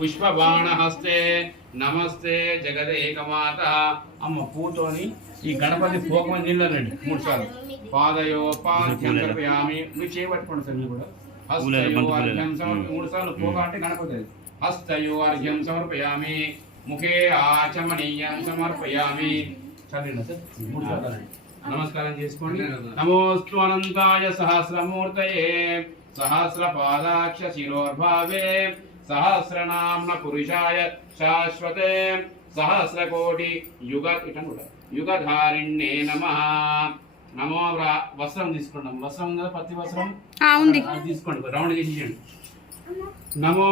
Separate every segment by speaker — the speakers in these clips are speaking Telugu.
Speaker 1: పుష్పబాణహస్తే నమస్తే జగదేకమాత. అమ్మ పూతోని ఈ గణపతి పోకమ నీళ్ళనండి మూడు సార్లు. పాదయో పాద్యం సమర్పయామి మీరు చేయబట్టుకోండి సార్ మీరు కూడా. హస్తయో అర్ఘ్యం సమర్ప మూడు సార్లు పోక అంటే గణపతి అది. హస్తయో అర్ఘ్యం సమర్పయామి. ముఖే ఆచమనీయం సమర్పయామి. చదివినా సార్? మూడు సార్లు అనండి. నమస్కారం చేసుకోండి. నమోస్తు అనంతాయ సహస్రమూర్తయే. సహస్ర పాదాక్ష శిరోర్భావే. సహస్రనామ్న పురుషాయ శాశ్వతే. సహస్రకోటి యుగ ఇటం కూడా యుగధారిణ్యే నమ. నమో వస్త్రం తీసుకున్నాం వస్త్రం ఉందా? పత్తి వస్త్రం?
Speaker 2: ఆ, ఉంది.
Speaker 1: అది తీసుకోండి రౌండ్ చేసేయండి నమో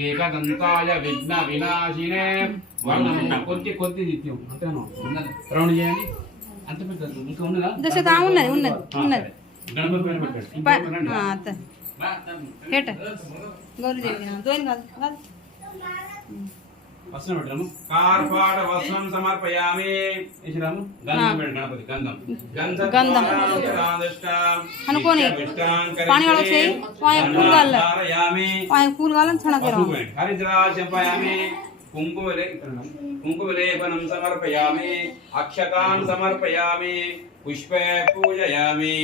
Speaker 1: ఏకదంతాయ విఘ్న వినాశినే. వర్ణం కొద్ది కొద్ది నిత్యం. అంతేనా? రౌండ్ చేయండి. అంత పెద్ద ఇంకా ఉన్నదా?
Speaker 2: ఉన్నది ఉన్నది ఉన్నది. హేట గౌరీదేవి దోని కాదు కాదు.
Speaker 1: వస్త్రం పెట్టాము కార్పాట వస్త్రం సమర్పయామి. ఇచ్చినాము గంధం
Speaker 2: ఆ.
Speaker 1: పెట్టండి గణపతి గంధం. గంధం.
Speaker 2: గంధం. అనుకోని. పానీ వాళ్ళకి చేయి. వాయి పూలు చనకేరా
Speaker 1: హరిద్రాశంపయామి కుంకుమలే కుంకుమలేపనం సమర్పయామి. అక్షతాన్ సమర్పయామి. పుష్పే పూజయామి.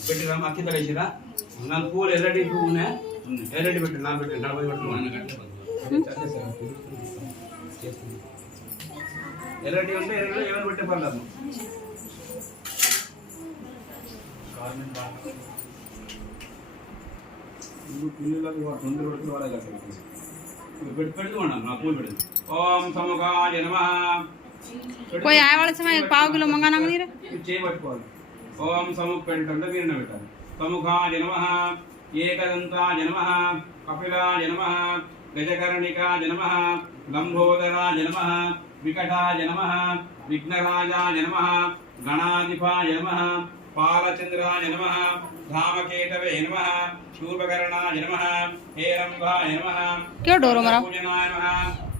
Speaker 1: పెట్టిరాము అక్షతలు వేసిరా నాకు పూలు ఎర్రటి పువ్వు ఉన్నాయా ఎర్రటి పెట్టి నా పెట్టి నలభై పెట్టుకున్నాను ఎర్రటి ఉంటే ఎర్రటి ఎవరు పెట్టే పర్లేదు పిల్లలకు తొందర పెడుతున్న వాళ్ళే కట్టాలి పెట్టి పెడుతున్నాం నా పూలు పెడుతుంది ఓం సముఖాయ నమః
Speaker 2: పోయి ఆవాళ్ళ సమయం పావు కిలో
Speaker 1: మీరు చేయబట్టుకోవాలి ఓం పెట్టంటే మీరు పెట్టాలి సముఖాయ నమః ఏకదంతాయ నమః కపిలాయ నమః గజకర్ణికాయ నమః లంబోదరాయ నమః వికటాయ నమః విఘ్నరాజాయ నమః గణాధిపాయ నమః పాలచంద్రాయ నమః ధామకేతవే నమః శూర్పకర్ణాయ నమః హేరంభాయ నమః పూజనాయ నమః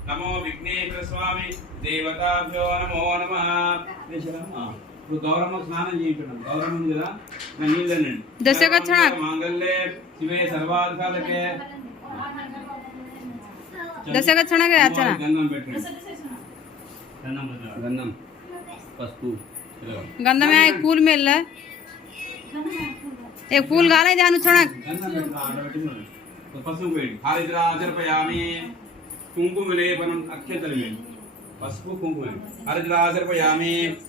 Speaker 1: నమో విఘ్నేశ్వర స్వామి దేవతాభ్యో నమో నమః. ఇప్పుడు గౌరమ్మ స్నానం చేయించడం. గౌరమ్మ ఉంది కదా? నా నీళ్ళనండి
Speaker 2: దశగచ్చణ.
Speaker 1: మాంగళ్యే శివే సర్వార్థాలకే
Speaker 2: దశగా చనగా అచ్చన
Speaker 1: గంధం పెట్టండి. గంధం పసుపు. ఇదిగో.
Speaker 2: గంధమే ఆ పూలు మెల్ల ఏ పూలు కాలే దాని చనక్
Speaker 1: గంధం పెట్టు, ఆ, అక్కడ పెట్టింది చూడండి. పసుపు వేయండి. హరిద్రాజర్పయామి కుంకుమ లేపనం అక్షంతలు వేయండి పసుపు కుంకుమ హరిద్రాజర్పయామి కుంకుమ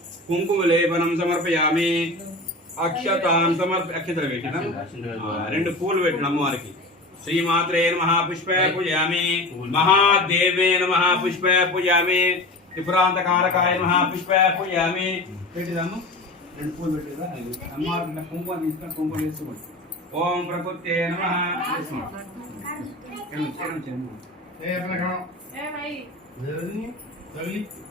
Speaker 1: లేపనం సమర్పయామి అక్షతాన్ సమర్ప అక్షతలు పెట్టిన రెండు పూలు పెట్టిన అమ్మవారికి శ్రీమాత్రే నమః పుష్పే పూజయామి మహాదేవే నమః పుష్పే పూజయామి త్రిపురాంతకారకాయ నమః పుష్పే పూజయామి పెట్టిదమ్మ రెండు పూలు పెట్టిదా అమ్మవారికి కుంకుమ తీసుకొని కుంకుమ వేసుకోండి ఓం ప్రకృతే నమః చేయమ్మా?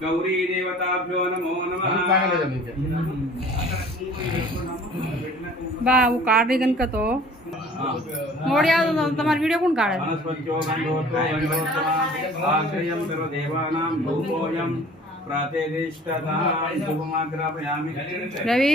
Speaker 1: गौरी देवताभ्यो नमो। नमः
Speaker 3: वाह वो कार रिगन का
Speaker 2: तो। हाँ। मोड़ याद तो, तो तुम्हारी वीडियो कौन काट है आग्रयम तर देवानां भूपोयम प्रातेदिष्टतां भूमाग्रभयामि रवि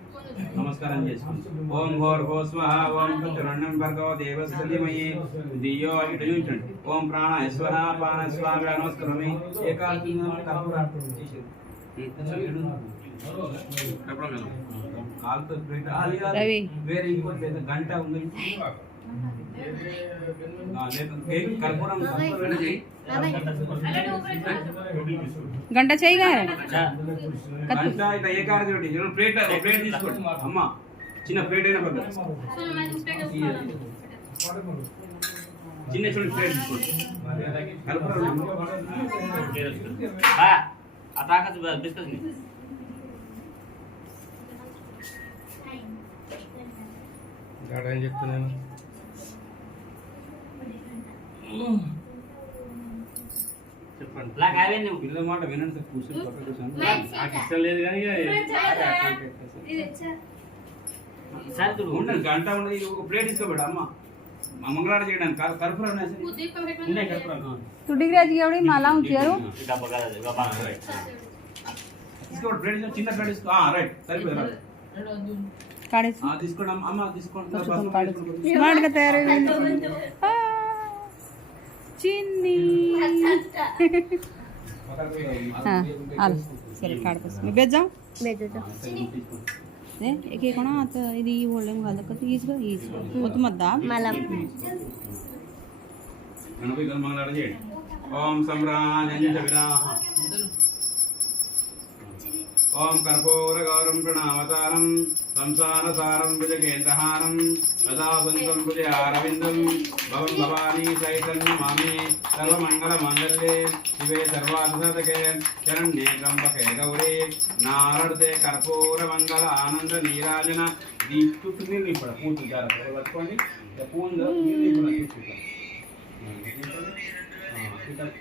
Speaker 1: నమస్కారం చేసుకుంటాం. ఓం ఘోర్ ఘో స్వహ ఓం రణం భర్గవ దేవస్థలిమయే. దియో ఇటు చూచండి ఓం ప్రాణ స్వహ గంట ఉంది. ఆ, లేదు, కేక్ కర్పూరం కర్పూరం చేయి.
Speaker 2: గంట చేయగా
Speaker 1: గంట ఇట్లా ఏ కారు చూడండి చూడండి, ప్లేట్ ఒక ప్లేట్ తీసుకోండి అమ్మ చిన్న ప్లేట్ అయినా పర్లేదు చిన్న చూడండి ప్లేట్ తీసుకోండి కర్పూరం
Speaker 4: ఏం చెప్తున్నాను
Speaker 1: మాట వినండి
Speaker 5: లేదు కానీ సార్
Speaker 1: ఉండండి గంట ఉండదు మా మంగళవారం చేయడానికి కాదు కర్పూరం ఉన్నాయి కర్పూరం
Speaker 2: తుడికి
Speaker 1: రాజు ఎవడి? మళ్ళా చిన్న ప్లేట్ రైట్ సరిపోయింది తీసుకోండి తీసుకోండి.
Speaker 2: తయారు చిన్ని బెజ్జాం ఎక్కడ आता ఇది ఈ ఓళ్ళేం కాదు కదా ఈజీగా ఈజీగా పోతుమద్దా మళ్ళా
Speaker 1: గణపతి గారు మాట్లాడండి ఓం సమ్రాజంజ విరాహ ఓం కర్పూరగౌరం ప్రణావతారం సంసారసారం భుజగేంద్రహారం సదాసంతం భుజ అరవిందం భవం భవానీ చైతన్య మామి సర్వమంగళ మంగళే శివే సర్వార్థకే శరణ్యే త్రంబకే గౌరీ నారడే కర్పూర మంగళ ఆనంద నీరాజన దీప్తు నీళ్ళు ఇప్పుడు పూజ జాగ్రత్త. పట్టుకోండి. పూజ నీళ్ళు ఇప్పుడు చూసుకుంటాం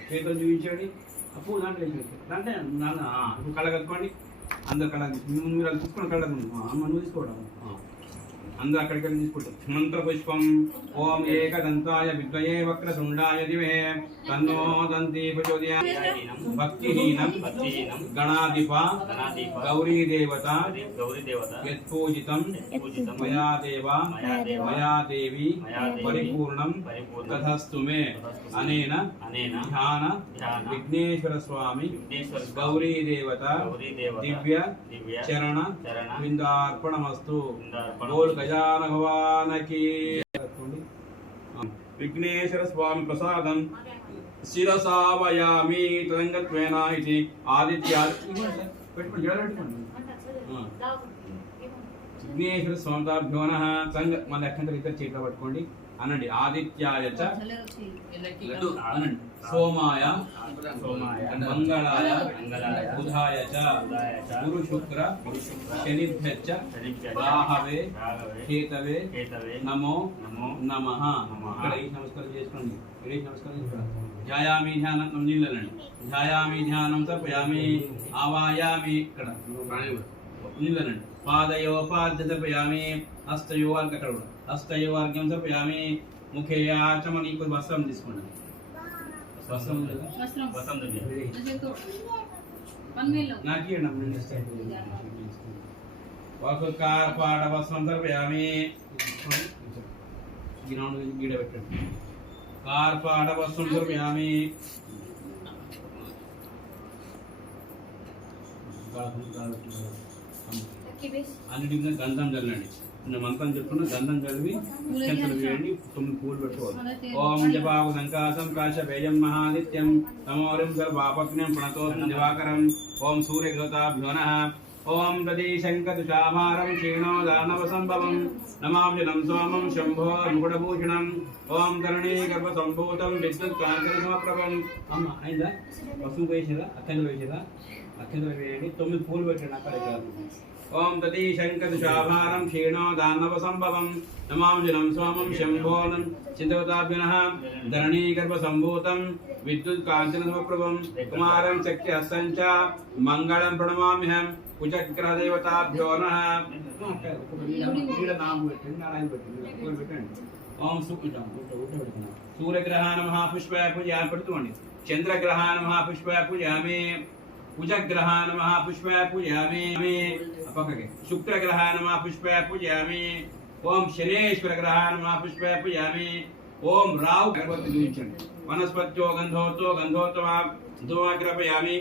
Speaker 1: చేతులు చూపించండి. పూజ దాంట్లో దాంట్లో నాన్న కళ్ళ కట్టుకోండి. అందరు కళ్ళ ముందు మీరు అది చూసుకొని కళ్ళకు అమ్మ నువ్వు తీసుకోవడం అందరూ అక్కడికి తీసుకుంటాం మంత్ర పుష్పం ఓం ఏకదంతాయ విద్వయే వక్రతుండాయ దివే. తన్నో దంతి ప్రచోదయ భక్తిహీనం గణాధిప గౌరీ దేవత యత్పూజితం మయా దేవ మయా దేవి పరిపూర్ణం తథస్తు మే అనేన ధ్యాన విఘ్నేశ్వర స్వామి గౌరీ దేవత దివ్య చరణ విందార్పణమస్తు. బోల్ గజాన భవానకి విఘ్నేశ్వర స్వామి ప్రసాదం. శిరసావయామి తరంగత్వేన ఇది ఆదిత్య పెట్టుకోండి జడ పెట్టుకోండి ఆ. విఘ్నేశ్వర స్వామితాభ్యో నః సంగ మన అక్షంతలు ఇద్దరు చేతిలో పట్టుకోండి. అనండి. ఆదిత్యాయ అనండి. సోమాయ. మంగళాయ. బుధాయ గురు శుక్ర. శనిభ్యచ్చ రాహవే. కేతవే. నమో. నమః. ఇక్కడ ఈ నమస్కారం చేసుకోండి. ఇక్కడ ఈ నమస్కారం చేసుకోండి ధ్యాయామి ధ్యానం నీళ్ళనండి ధ్యాయామి ధ్యానం తర్పయామి. ఆవాయామి ఇక్కడ. పాదయో పాద్య తర్పయామి హస్తయో అర్ఘ అక్కడ కూడా హస్తయో అర్ఘ్యం తర్పయామి ముఖే ఆచమని కొద్ది వస్త్రం తీసుకోండి. వస్త్రం కదా? నాకు ఇస్తాను. వసుకార పాట వస్త్రం తర్పయామి గిరౌండ్ గీడ పెట్టండి. కార్పాట వస్త్రం తర్పయామి అన్నిటి మీద గంధం చల్లండి. మంత్రం చెప్తున్నా గంధం చదివి చెంతలు వేయండి తొమ్మిది పూలు పెట్టుకోవాలి. ఓం జపాకు సంకాశం కాశ వేయం మహాదిత్యం తమోరం సర్వాపజ్ఞం ప్రణతోం దివాకరం. ఓం సూర్యఘృతాభ్యో నః ఓం ప్రదేశంకతుషాభారం క్షీణో దానవ సంభవం నమాభ్యనం సోమం శంభో ముకుటభూషణం. ఓం కరుణీ గర్భ సంభూతం విద్యుత్ కాంతి సమప్రభం అమ్మ అయిందా? వస్తువు వేసిరా అక్కలు వేసిరా అక్కలు వేయండి తొమ్మిది పూలు పెట్టండి అక్కడ ఇక్కడ ఓం తదీ శంకరుషాభారం క్షీణో దానవ సంభవం నమాంజనం సోమం శంభోనం చింతవతాభ్యునః ధరణీ గర్భ సంభూతం విద్యుత్ కాంచన సమప్రభం కుమారం శక్తి హస్తం చ మంగళం ప్రణమామ్యహం కుచగ్రహ దేవతాభ్యో నః ఈడ నామం పెట్టండి నారాయణ పెట్టండి పూలు పెట్టండి ఓం సుకుంటాం సూర్యగ్రహ నమః పుష్ప పూజ పెడుతుంది చంద్రగ్రహ నమః పుష్ప పూజామి కుజగ్రహ నమ పుష్పయ పూజయామి పక్కకి శుక్రగ్రహా నమ పుష్పయ పూజయామి ఓం శనేశ్వర గ్రహా నమ పుష్పయ పూజయామి ఓం రావు గణపతి చూపించండి వనస్పత్యో గంధోతో గంధోత్తమ ధూమగ్రపయామి